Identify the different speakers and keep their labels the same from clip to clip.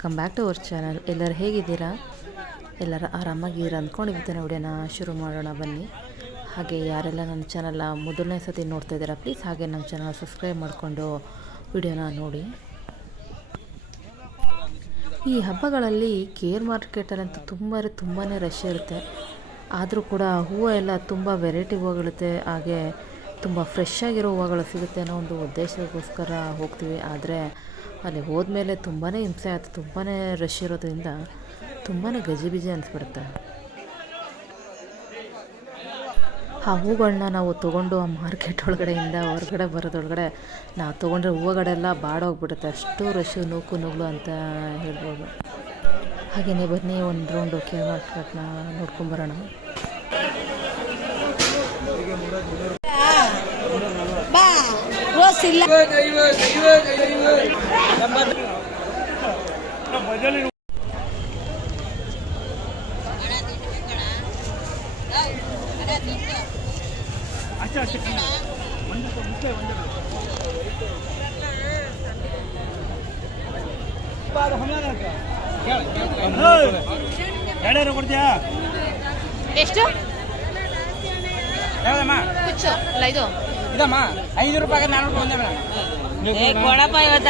Speaker 1: Welcome back to our channel. ಎಲ್ಲರೂ ಹೇಗಿದ್ದೀರಾ? ಎಲ್ಲರೂ ಆರಾಮಾಗಿರ ಅಂದ್ಕೊಂಡು ಇವತ್ತಿನ ವಿಡಿಯೋನ. ಶುರು ಮಾಡೋಣ ಬನ್ನಿ. ಹಾಗೆ ಯಾರೆಲ್ಲ ನನ್ನ ಚಾನಲ್ನ ಮೊದಲನೇ ಸತಿ ನೋಡ್ತಾ ಇದ್ದೀರಾ, ಪ್ಲೀಸ್ ಹಾಗೆ ನಮ್ಮ ಚಾನಲ್ ಸಬ್ಸ್ಕ್ರೈಬ್ ಮಾಡಿಕೊಂಡು ವಿಡಿಯೋನ ನೋಡಿ. ಈ ಹಬ್ಬಗಳಲ್ಲಿ ಕೇರ್ ಮಾರ್ಕೆಟಲ್ಲಂತೂ ತುಂಬ ತುಂಬಾ ರಶ್ ಇರುತ್ತೆ. ಆದರೂ ಕೂಡ ಹೂವು ಎಲ್ಲ ತುಂಬ ವೆರೈಟಿ ಹೂವುಗಳಿರುತ್ತೆ. ಹಾಗೆ ತುಂಬ ಫ್ರೆಶ್ ಆಗಿರೋ ಹೂವುಗಳು ಸಿಗುತ್ತೆ ಅನ್ನೋ ಒಂದು ಉದ್ದೇಶಕ್ಕೋಸ್ಕರ ಹೋಗ್ತೀವಿ. ಆದರೆ ಅಲ್ಲಿ ಹೋದ್ಮೇಲೆ ತುಂಬಾ ಹಿಂಸೆ ಆಯಿತು ತುಂಬಾ ರಶ್ ಇರೋದ್ರಿಂದ ತುಂಬಾ ಗಜಿಬಿಜಿ ಅನಿಸ್ಬಿಡುತ್ತೆ. ಆ ಹೂಗಳನ್ನ ನಾವು ತೊಗೊಂಡು ಆ ಮಾರ್ಕೆಟ್ ಒಳಗಡೆಯಿಂದ ಹೊರಗಡೆ ಬರೋದೊಳಗಡೆ ನಾವು ತೊಗೊಂಡ್ರೆ ಹೂವುಗಳೆಲ್ಲ ಬಾಡೋಗ್ಬಿಡುತ್ತೆ. ಅಷ್ಟು ರಶ್ಶು ನೂಕು ನುಗ್ಲು ಅಂತ ಹೇಳ್ಬೋದು. ಹಾಗೆಯೇ ಬನ್ನಿ, ಒಂದು ರೌಂಡು ಕೇರ್ ಮಾರ್ಕೆಟ್ನ ನೋಡ್ಕೊಂಬರೋಣ
Speaker 2: ರೋಸ್ ಇಲ್ಲ.
Speaker 3: ಎರಡೇರು ಕೊಡ್ತೀಯಾ
Speaker 2: ಎಷ್ಟು
Speaker 3: ಯಾವ್ದಮ್ಮ
Speaker 2: ಇದು.
Speaker 3: ಇದಮ್ಮ ಐದು ರೂಪಾಯಿಗೆ ನಾಲ್ಕು ರೂಪಾಯಿ ಒಂದೇ ಮೇಡಮ್
Speaker 2: ಕೊಡಪ್ಪ ಇವತ್ತ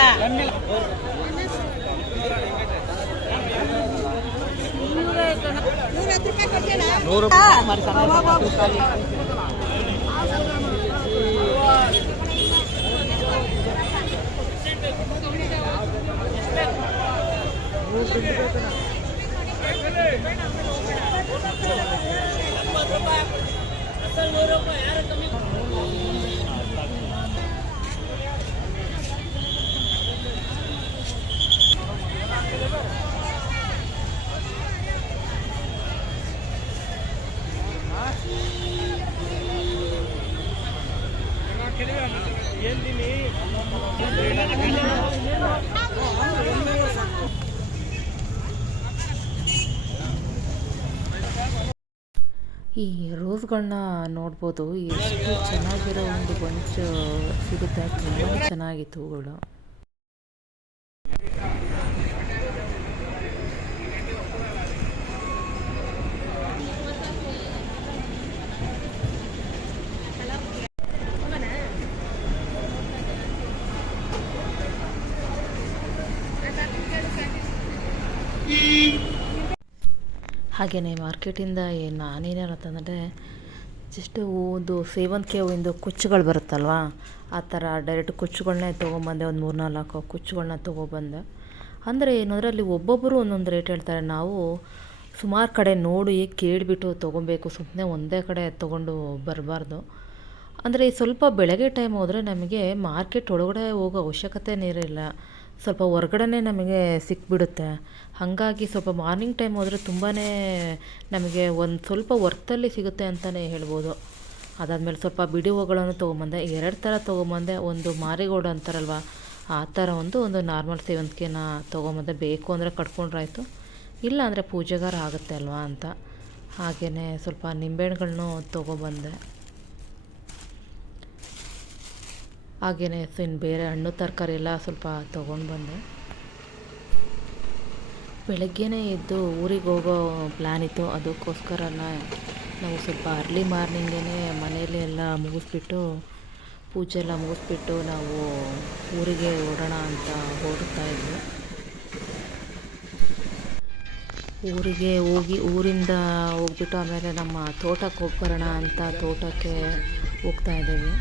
Speaker 2: नऊ रुपये यार कमी
Speaker 1: ಈ ರೋಸ್ಗಳನ್ನ ನೋಡ್ಬೋದು ಎಷ್ಟು ಚೆನ್ನಾಗಿರೋ ಒಂದು ಬಂಚ್ ಸಿಗುತ್ತೆ. ತುಂಬಾ ಚೆನ್ನಾಗಿತ್ತು ಹೂಗಳು ಹಾಗೆಯೇ ಮಾರ್ಕೆಟಿಂದ ಏನು ನಾನೇನು ಅಂತಂದರೆ ಜಸ್ಟ್ ಒಂದು ಸೇವಂತಿಗೆ ಹೂವಿಂದು ಕುಚ್ಚುಗಳು ಬರುತ್ತಲ್ವ, ಆ ಥರ ಡೈರೆಕ್ಟ್ ಕುಚ್ಚುಗಳನ್ನೇ ತೊಗೊಂಬಂದೆ ಒಂದು ಮೂರು ನಾಲ್ಕು ಕುಚ್ಚುಗಳನ್ನ ತೊಗೊಬಂದೆ. ಅಂದರೆ ಏನು ಅಂದರೆ ಅಲ್ಲಿ ಒಬ್ಬೊಬ್ಬರು ಒಂದೊಂದು ರೇಟ್ ಹೇಳ್ತಾರೆ. ನಾವು ಸುಮಾರು ಕಡೆ ನೋಡಿ ಕೇಳಿಬಿಟ್ಟು ತೊಗೊಬೇಕು ಸುಮ್ಮನೆ ಒಂದೇ ಕಡೆ ತೊಗೊಂಡು ಬರಬಾರ್ದು. ಅಂದರೆ ಸ್ವಲ್ಪ ಬೆಳಗ್ಗೆ ಟೈಮ್ ಹೋದರೆ ನಮಗೆ ಮಾರ್ಕೆಟ್ ಒಳಗಡೆ ಹೋಗೋ ಅವಶ್ಯಕತೆನೇ ಇರಲ್ಲ ಸ್ವಲ್ಪ ಹೊರ್ಗಡೆನೇ ನಮಗೆ ಸಿಕ್ಬಿಡುತ್ತೆ. ಹಾಗಾಗಿ ಸ್ವಲ್ಪ ಮಾರ್ನಿಂಗ್ ಟೈಮ್ ಹೋದರೆ ತುಂಬಾ ನಮಗೆ ಒಂದು ಸ್ವಲ್ಪ ವರ್ತಲ್ಲಿ ಸಿಗುತ್ತೆ ಅಂತಲೇ ಹೇಳ್ಬೋದು. ಅದಾದಮೇಲೆ ಸ್ವಲ್ಪ ಬಿಡಿ ಹೋಗಳನ್ನು ತೊಗೊಂಬಂದೆ, ಎರಡು ಥರ ತೊಗೊಂಬಂದೆ, ಒಂದು ಮಾರಿಗೋಲ್ಡ್ ಅಂತಾರಲ್ವ, ಆ ಥರ ಒಂದು ಒಂದು ನಾರ್ಮಲ್ ಸೇವಂತಿಗೆನ ತೊಗೊಂಬಂದೆ. ಬೇಕು ಅಂದರೆ ಕಟ್ಕೊಂಡ್ರಾಯ್ತು, ಇಲ್ಲ ಅಂದರೆ ಪೂಜೆಗಾರ ಆಗುತ್ತೆ ಅಲ್ವಾ ಅಂತ. ಹಾಗೆಯೇ ಸ್ವಲ್ಪ ನಿಂಬೆಹಣ್ಣುಗಳನ್ನೂ ತೊಗೊಬಂದೆ. ಹಾಗೆಯೇ ಇನ್ನು ಬೇರೆ ಹಣ್ಣು, ತರಕಾರಿ ಎಲ್ಲ ಸ್ವಲ್ಪ ತೊಗೊಂಡು ಬಂದೆ. ಬೆಳಗ್ಗೆನೇ ಎದ್ದು ಊರಿಗೆ ಹೋಗೋ ಪ್ಲ್ಯಾನ್ ಇತ್ತು. ಅದಕ್ಕೋಸ್ಕರ ನಾವು ಸ್ವಲ್ಪ ಅರ್ಲಿ ಮಾರ್ನಿಂಗೇ ಮನೇಲಿ ಎಲ್ಲ ಮುಗಿಸ್ಬಿಟ್ಟು, ಪೂಜೆ ಎಲ್ಲ ಮುಗಿಸ್ಬಿಟ್ಟು ನಾವು ಊರಿಗೆ ಓಡೋಣ ಅಂತ ಹೊರಡ್ತಾ ಇದ್ವಿ. ಊರಿಗೆ ಹೋಗಿ, ಊರಿಂದ ಹೋಗ್ಬಿಟ್ಟು ಆಮೇಲೆ ನಮ್ಮ ತೋಟಕ್ಕೆ ಹೋಗಿ ಬರೋಣ ಅಂತ ತೋಟಕ್ಕೆ ಹೋಗ್ತಾ ಇದ್ದೀವಿ.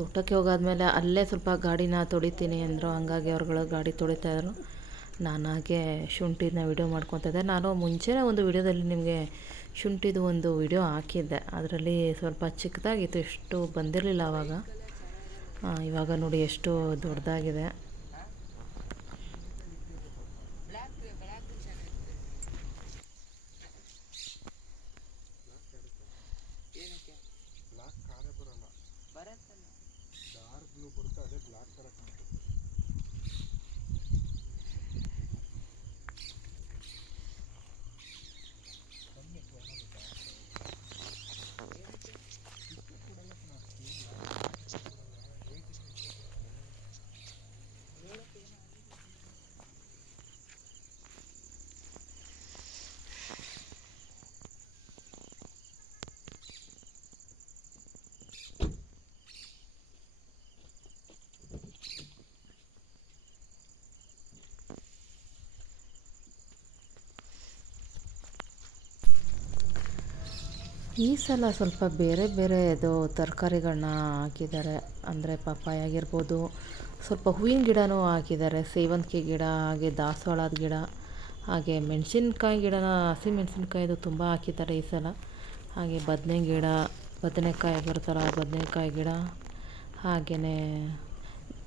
Speaker 1: ತೋಟಕ್ಕೆ ಹೋಗಾದ್ಮೇಲೆ ಅಲ್ಲೇ ಸ್ವಲ್ಪ ಗಾಡಿನ ತೊಳಿತೀನಿ ಅಂದರು. ಹಂಗಾಗಿ ಅವ್ರುಗಳು ಗಾಡಿ ತೊಳಿತಾಯಿದ್ರು ನಾನು ಹಾಗೆ ಶುಂಠಿನ ವಿಡಿಯೋ ಮಾಡ್ಕೊತಿದ್ದೆ ನಾನು ಮುಂಚೆನೇ ಒಂದು ವಿಡಿಯೋದಲ್ಲಿ ನಿಮಗೆ ಶುಂಠಿದು ಒಂದು ವಿಡಿಯೋ ಹಾಕಿದ್ದೆ. ಅದರಲ್ಲಿ ಸ್ವಲ್ಪ ಚಿಕ್ಕದಾಗಿತ್ತು. ಎಷ್ಟು ಬಂದಿರಲಿಲ್ಲ ಆವಾಗ ಇವಾಗ ನೋಡಿ ಎಷ್ಟು ದೊಡ್ಡದಾಗಿದೆ. ಈ ಸಲ ಸ್ವಲ್ಪ ಬೇರೆ ಬೇರೆ ಇದು ತರಕಾರಿಗಳನ್ನ ಹಾಕಿದ್ದಾರೆ. ಅಂದರೆ ಪಪ್ಪಾಯ ಆಗಿರ್ಬೋದು, ಸ್ವಲ್ಪ ಹೂವಿನ ಗಿಡನೂ ಹಾಕಿದ್ದಾರೆ. ಸೇವಂತಿಗೆ ಗಿಡ, ಹಾಗೆ ದಾಸವಾಳದ ಗಿಡ, ಹಾಗೆ ಮೆಣಸಿನ್ಕಾಯಿ ಗಿಡನ, ಹಸಿ ಮೆಣಸಿನ್ಕಾಯಿದು ತುಂಬ ಹಾಕಿದ್ದಾರೆ ಈ ಸಲ. ಹಾಗೆ ಬದನೆ ಗಿಡ, ಬದನೆಕಾಯಿ ಆಗಿರುತ್ತಲ್ಲ, ಬದನೆಕಾಯಿ ಗಿಡ ಹಾಗೆಯೇ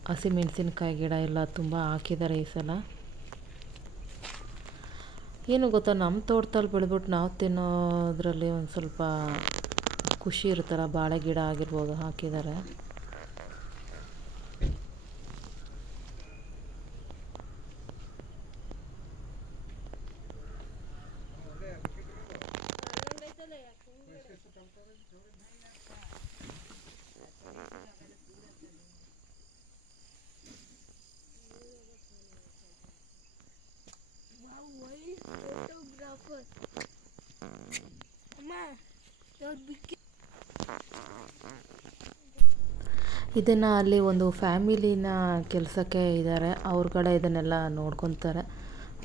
Speaker 1: ಹಸಿ ಮೆಣಸಿನ್ಕಾಯಿ ಗಿಡ ಎಲ್ಲ ತುಂಬ ಹಾಕಿದ್ದಾರೆ ಈ ಸಲ. ಏನು ಗೊತ್ತಾ ನಮ್ಮ ತೋಟದಲ್ಲಿ ಬೆಳೆದ್ಬಿಟ್ಟು ನಾವು ತಿನ್ನೋದ್ರಲ್ಲಿ ಒಂದು ಸ್ವಲ್ಪ ಖುಷಿ ಇರುತ್ತಲ್ಲ, ಬಾಳೆ ಗಿಡ ಆಗಿರ್ಬೋದು ಹಾಕಿದ್ದಾರೆ ಇದನ್ನು ಅಲ್ಲಿ ಒಂದು ಫ್ಯಾಮಿಲಿನ ಕೆಲಸಕ್ಕೆ ಇದ್ದಾರೆ ಅವ್ರ ಕಡೆ ಇದನ್ನೆಲ್ಲ ನೋಡ್ಕೊತಾರೆ.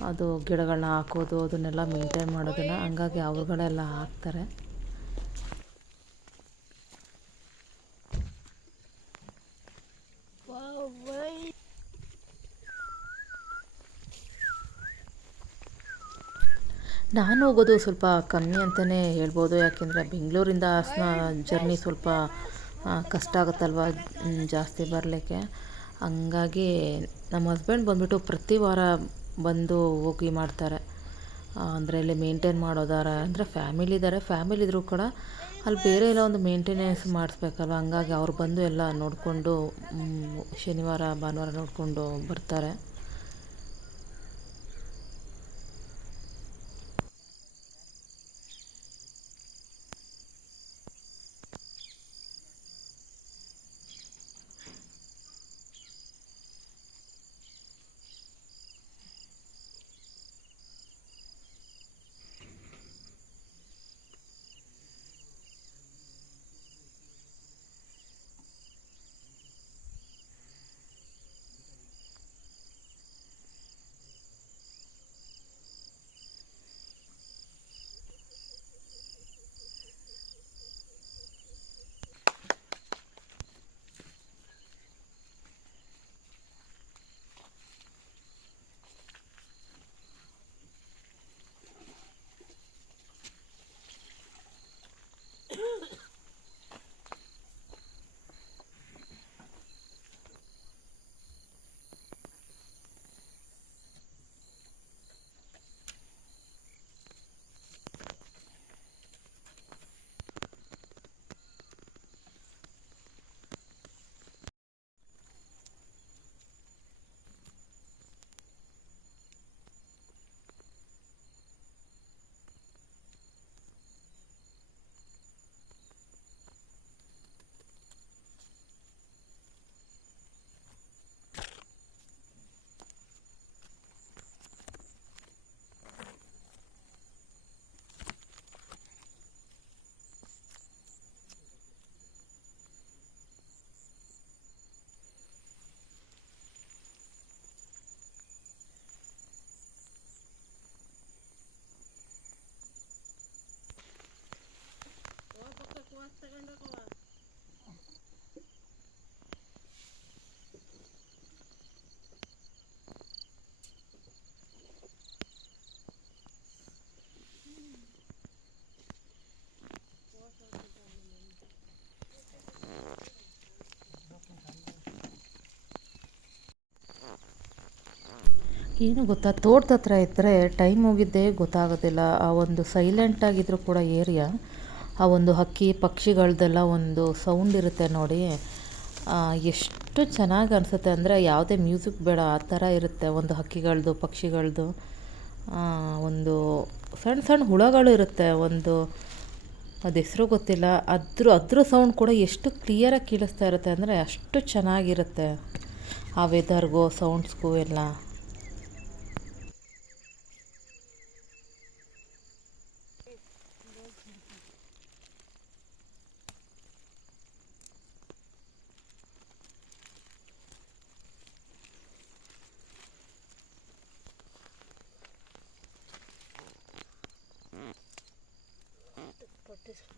Speaker 1: ಅದು ಗಿಡಗಳನ್ನ ಹಾಕೋದು, ಅದನ್ನೆಲ್ಲ ಮೇಂಟೈನ್ ಮಾಡೋದನ್ನು ಹಂಗಾಗಿ ಅವ್ರುಗಳೆಲ್ಲ ಎಲ್ಲ ಹಾಕ್ತಾರೆ. ನಾನು ಹೋಗೋದು ಸ್ವಲ್ಪ ಕಮ್ಮಿ ಅಂತಲೇ ಹೇಳ್ಬೋದು. ಯಾಕೆಂದರೆ ಬೆಂಗಳೂರಿಂದ ಹಾಸನ ಜರ್ನಿ ಸ್ವಲ್ಪ ಕಷ್ಟ ಆಗುತ್ತಲ್ವ? ಜಾಸ್ತಿ ಬರಲಿಕ್ಕೆ. ಹಂಗಾಗಿ ನಮ್ಮ ಹಸ್ಬೆಂಡ್ ಬಂದುಬಿಟ್ಟು ಪ್ರತಿ ವಾರ ಬಂದು ಹೋಗಿ ಮಾಡ್ತಾರೆ. ಅಂದರೆ ಇಲ್ಲಿ ಮೇಂಟೈನ್ ಮಾಡೋದಾರ, ಅಂದರೆ ಫ್ಯಾಮಿಲಿ ಇದ್ದಾರೆ ಫ್ಯಾಮಿಲಿ ಇದ್ದರೂ ಕೂಡ ಅಲ್ಲಿ ಬೇರೆ ಎಲ್ಲ ಒಂದು ಮೇಂಟೆನೆನ್ಸ್ ಮಾಡಿಸ್ಬೇಕಲ್ವ? ಹಂಗಾಗಿ ಅವ್ರು ಬಂದು ಎಲ್ಲ ನೋಡಿಕೊಂಡು ಶನಿವಾರ, ಭಾನುವಾರ ನೋಡಿಕೊಂಡು ಬರ್ತಾರೆ. ಏನು ಗೊತ್ತಾ? ತೋಟದ ಹತ್ರ ಇದ್ದರೆ ಟೈಮ್ ಹೋಗಿದ್ದೇ ಗೊತ್ತಾಗೋದಿಲ್ಲ. ಆ ಒಂದು ಸೈಲೆಂಟ್ ಆಗಿದ್ರು ಕೂಡ ಏರಿಯಾ ಆ ಒಂದು ಹಕ್ಕಿ ಪಕ್ಷಿಗಳದೆಲ್ಲ ಒಂದು ಸೌಂಡ್ ಇರುತ್ತೆ ನೋಡಿ. ಎಷ್ಟು ಚೆನ್ನಾಗಿ ಅನಿಸುತ್ತೆ ಅಂದರೆ ಯಾವುದೇ ಮ್ಯೂಸಿಕ್ ಬೇಡ, ಆ ಥರ ಇರುತ್ತೆ ಒಂದು ಹಕ್ಕಿಗಳದ್ದು ಪಕ್ಷಿಗಳದ್ದು ಒಂದು ಸಣ್ಣ ಸಣ್ಣ ಹುಳಗಳು ಇರುತ್ತೆ, ಒಂದು ಅದು ಹೆಸರು ಗೊತ್ತಿಲ್ಲ. ಅದ್ರ ಅದ್ರ ಸೌಂಡ್ ಕೂಡ ಎಷ್ಟು ಕ್ಲಿಯರಾಗಿ ಕೇಳಿಸ್ತಾ ಇರುತ್ತೆ ಅಂದರೆ ಅಷ್ಟು ಚೆನ್ನಾಗಿರುತ್ತೆ. ಆ ವೆದರ್ಗೂ ಸೌಂಡ್ಸ್ಗೂ ಎಲ್ಲ.
Speaker 4: antes.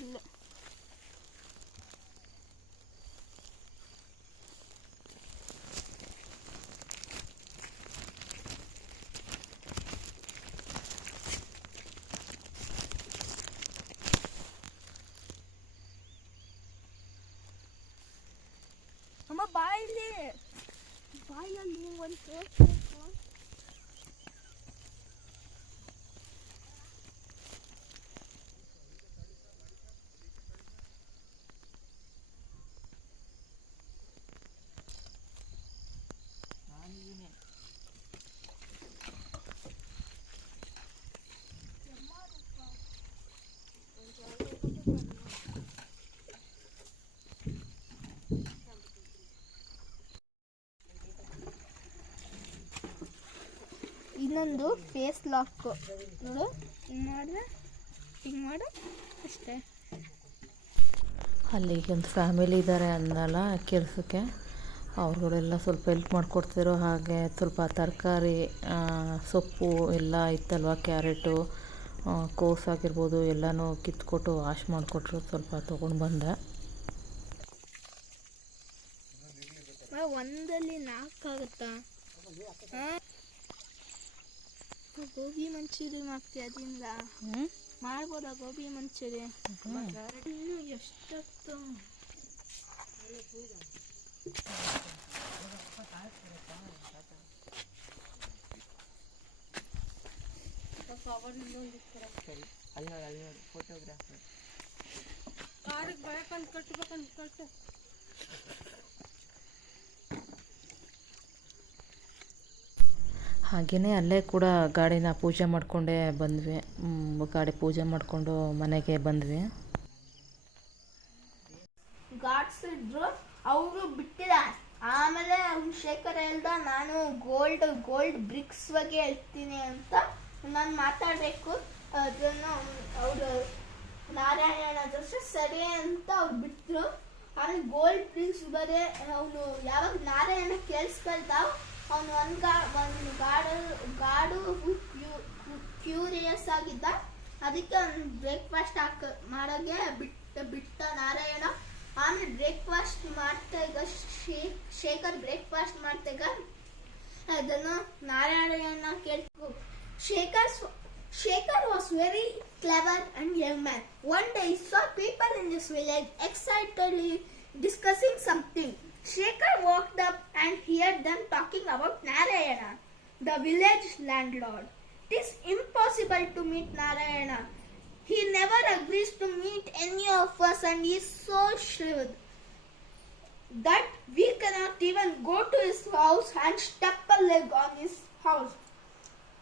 Speaker 4: I'm a buy it. Buy a new one for ಇನ್ನೊಂದು ಫೇಸ್ ಲಾಕ್ ನೋಡು, ಹಿಂಗೆ ಮಾಡಿದ್ರೆ, ಹಿಂಗೆ ಮಾಡು, ಅಷ್ಟೇ.
Speaker 1: ಒಂದು ಫ್ಯಾಮಿಲಿ ಇದ್ದಾರೆ ಅಂದಲ್ಲ ಕೆಲಸಕ್ಕೆ. ಅವ್ರುಗಳೆಲ್ಲ ಸ್ವಲ್ಪ ಹೆಲ್ಪ್ ಮಾಡಿಕೊಡ್ತಿರೋ ಹಾಗೆ ಸ್ವಲ್ಪ ತರಕಾರಿ ಸೊಪ್ಪು ಎಲ್ಲ ಇತ್ತಲ್ವ ಕ್ಯಾರೆಟು ಕೋಸ್ ಆಗಿರ್ಬೋದು ಎಲ್ಲನೂ ಕಿತ್ಕೊಟ್ಟು ವಾಶ್ ಮಾಡಿಕೊಟ್ರು ಸ್ವಲ್ಪ ತೊಗೊಂಡು ಬಂದೆ
Speaker 4: ಆ, ಒಂದಲ್ಲಿ ನಾಲ್ಕು ಆಗುತ್ತಾ ಆ? ಗೋಬಿ ಮಂಚೂರಿ ಮಾಡ್ತೀಯ ಅದರಿಂದ ಮಾಡ್ಬೋದಾ ಗೋಬಿ ಮಂಚೂರಿ ಇನ್ನು ಎಷ್ಟೊತ್ತು
Speaker 3: ಸರಿ ಅಲ್ಲಿ ನೋಡಿ ಅಲ್ಲಿ ನೋಡಿ
Speaker 1: ಹಾಗೆಯೇ ಅಲ್ಲೇ ಕೂಡ ಗಾಡಿನ ಪೂಜೆ ಮಾಡಿಕೊಂಡೇ ಬಂದ್ವಿ. ಗಾಡಿ ಪೂಜೆ ಮಾಡಿಕೊಂಡು ಮನೆಗೆ ಬಂದ್ವಿ.
Speaker 4: ಗಾಡ್ಸ್ ಇದ್ರು ಅವರು ಬಿಟ್ಟಿಲ್ಲ. ಆಮೇಲೆ ಶೇಖರ್ ಹೇಳ್ದ, ನಾನು ಗೋಲ್ಡ್ ಗೋಲ್ಡ್ ಬ್ರಿಕ್ಸ್ ಬಗ್ಗೆ ಹೇಳ್ತೀನಿ ಅಂತ ನಾನು ಮಾತಾಡಬೇಕು. ಅದನ್ನು ಅವರು ನಾರಾಯಣ ಜೊತೆ ಸರಿ ಅಂತ ಅವ್ರು ಬಿಟ್ಟರು ಆಮೇಲೆ ಗೋಲ್ಡ್ ಬ್ರಿಕ್ಸ್ ಬರೀ ಅವನು ಯಾವಾಗ ನಾರಾಯಣ ಕೇಳಿಸ್ಕೊಳ್ದ ಅವನು ಒಂದು ಗಾ, ಒಂದು ಗಾಡು ಗಾಡು ಕ್ಯೂರಿಯಸ್ ಆಗಿದ್ದ. ಅದಕ್ಕೆ ಅವನು ಬ್ರೇಕ್ಫಾಸ್ಟ್ ಹಾಕ ಮಾಡೋಕ್ಕೆ ಬಿಟ್ಟ ಬಿಟ್ಟ ನಾರಾಯಣ. ಆಮೇಲೆ ಬ್ರೇಕ್ಫಾಸ್ಟ್ ಮಾಡ್ತಾಗ ಶೇಖರ್ ಬ್ರೇಕ್ಫಾಸ್ಟ್ ಮಾಡ್ತಾಗ ಅದನ್ನು ನಾರಾಯಣ ಕೇಳ್ಕೊ, Shekhar Shekhar was very clever and young man one day saw people in this village excitedly discussing something. Shekhar walked up and heard them talking about Narayana, the village landlord. It is impossible to meet Narayana. He never agrees to meet any of us and he is so shrewd that we cannot even go to his house and step a leg on his house.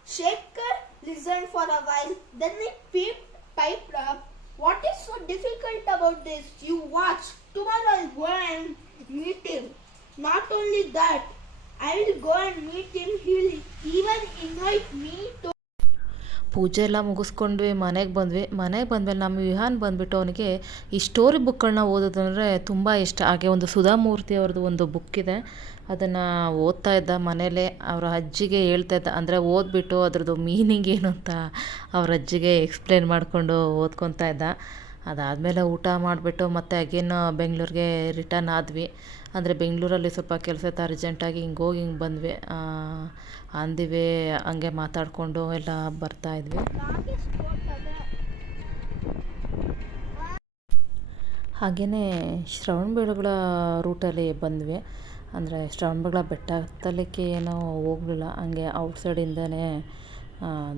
Speaker 4: Shaker listened for a while, then he peeped, piped up. What is so difficult about this? You watch. Tomorrow I'll go and. Not only that, I will go and meet him. He'll even invite me to
Speaker 1: ಪೂಜೆ ಎಲ್ಲ ಮುಗಿಸ್ಕೊಂಡ್ವಿ ಮನೆಗೆ ಬಂದ್ವಿ. ಮನೆಗೆ ಬಂದಮೇಲೆ ನಮ್ಮ ವಿಹಾನ್ ಬಂದುಬಿಟ್ಟು ಅವನಿಗೆ ಈ ಸ್ಟೋರಿ ಬುಕ್ಗಳನ್ನ ಓದೋದಂದರೆ ತುಂಬ ಇಷ್ಟ. ಹಾಗೆ ಒಂದು ಸುಧಾಮೂರ್ತಿ ಅವ್ರದ್ದು ಒಂದು ಬುಕ್ ಇದೆ. ಅದನ್ನು ಓದ್ತಾ ಇದ್ದ ಮನೇಲೆ. ಅವರ ಅಜ್ಜಿಗೆ ಹೇಳ್ತಾ ಇದ್ದ. ಅಂದರೆ ಓದ್ಬಿಟ್ಟು ಅದ್ರದ್ದು ಮೀನಿಂಗ್ ಏನು ಅಂತ ಅವ್ರ ಅಜ್ಜಿಗೆ ಎಕ್ಸ್ಪ್ಲೇನ್ ಮಾಡಿಕೊಂಡು ಓದ್ಕೊತಾ ಇದ್ದ. ಅದಾದಮೇಲೆ ಊಟ ಮಾಡಿಬಿಟ್ಟು ಮತ್ತೆ ಅಗೇನು ಬೆಂಗಳೂರಿಗೆ ರಿಟರ್ನ್ ಆದ್ವಿ. ಅಂದರೆ ಬೆಂಗಳೂರಲ್ಲಿ ಸ್ವಲ್ಪ ಕೆಲಸ ಇತ್ತು ಅರ್ಜೆಂಟಾಗಿ ಹಿಂಗೆ ಹೋಗಿ ಹಿಂಗೆ ಬಂದ್ವಿ. ಅಂದಿವೆ, ಹಂಗೆ ಮಾತಾಡಿಕೊಂಡು ಎಲ್ಲ ಬರ್ತಾ ಇದ್ವಿ. ಹಾಗೆಯೇ ಶ್ರವಣಬೆಳಗೊಳ ರೂಟಲ್ಲಿ ಬಂದ್ವಿ. ಅಂದರೆ ಶ್ರವಣಬೆಳಗೊಳ ಬೆಟ್ಟ ಹತ್ತಲಿಕ್ಕೆ ಏನೋ ಹೋಗಲಿಲ್ಲ. ಹಂಗೆ ಔಟ್ಸೈಡಿಂದನೇ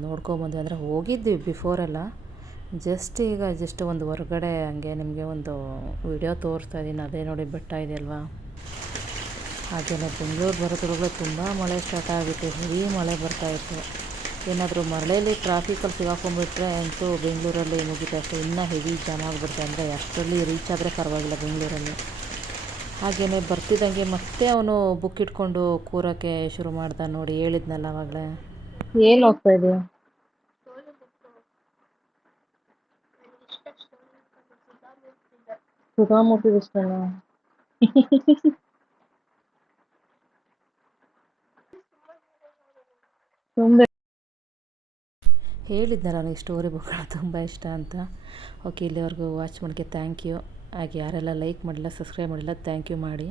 Speaker 1: ನೋಡ್ಕೊಂಬಂದ್ವಿ ಅಂದರೆ ಹೋಗಿದ್ವಿ ಬಿಫೋರೆಲ್ಲ ಜಸ್ಟ್ ಈಗ ಜಸ್ಟ್ ಒಂದು ಹೊರಗಡೆ ಹಂಗೆ ನಿಮಗೆ ಒಂದು ವಿಡಿಯೋ ತೋರಿಸ್ತಾ ಇದ್ದೀನಿ. ಅದೇ ನೋಡಿ ಬೆಟ್ಟ ಇದೆಯಲ್ವಾ ಹಾಗೆಯೇ ಬೆಂಗಳೂರು ಬರೋದ್ರೊಳಗೆ ತುಂಬ ಮಳೆ ಸ್ಟಾರ್ಟ್ ಆಗಿತ್ತು. ಹೆವಿ ಮಳೆ ಬರ್ತಾಯಿತ್ತು ಏನಾದರೂ ಮಳೆಯಲ್ಲಿ ಟ್ರಾಫಿಕಲ್ಲಿ ಸಿಗಾಕೊಂಡ್ಬಿಟ್ರೆ ಅಂತೂ ಬೆಂಗಳೂರಲ್ಲಿ ಮುಗಿತು ಇನ್ನೂ ಹೆವಿ ಜಾಮ್ ಆಗಿಬಿಡುತ್ತೆ. ಅಂದರೆ ಅಷ್ಟರಲ್ಲಿ ರೀಚ್ ಆದರೆ ಪರವಾಗಿಲ್ಲ ಬೆಂಗಳೂರಲ್ಲಿ. ಹಾಗೆಯೇ ಬರ್ತಿದ್ದಂಗೆ ಮತ್ತೆ ಅವನು ಬುಕ್ ಇಟ್ಕೊಂಡು ಕೂರೋಕ್ಕೆ ಶುರು ಮಾಡ್ದ ನೋಡಿ. ಹೇಳಿದ್ನಲ್ಲ ಅವಾಗಲೇ. ಏನು ಹೋಗ್ತಾ ಇದೆಯಾ? ಸುಧಾಮೂರ್ತಿ ಇಷ್ಟನಾ ತುಂಬ ಹೇಳಿದ್ನಲ್ಲ ನನಗೆ ಸ್ಟೋರಿ ಬುಕ್ಗಳು ತುಂಬ ಇಷ್ಟ ಅಂತ. ಓಕೆ ಇಲ್ಲಿವರೆಗೂ ವಾಚ್ ಮಾಡೋಕ್ಕೆ ಥ್ಯಾಂಕ್ ಯು ಹಾಗೆ ಯಾರೆಲ್ಲ ಲೈಕ್ ಮಾಡಿಲ್ಲ ಸಬ್ಸ್ಕ್ರೈಬ್ ಮಾಡಿಲ್ಲ ಥ್ಯಾಂಕ್ ಯು ಮಾಡಿ.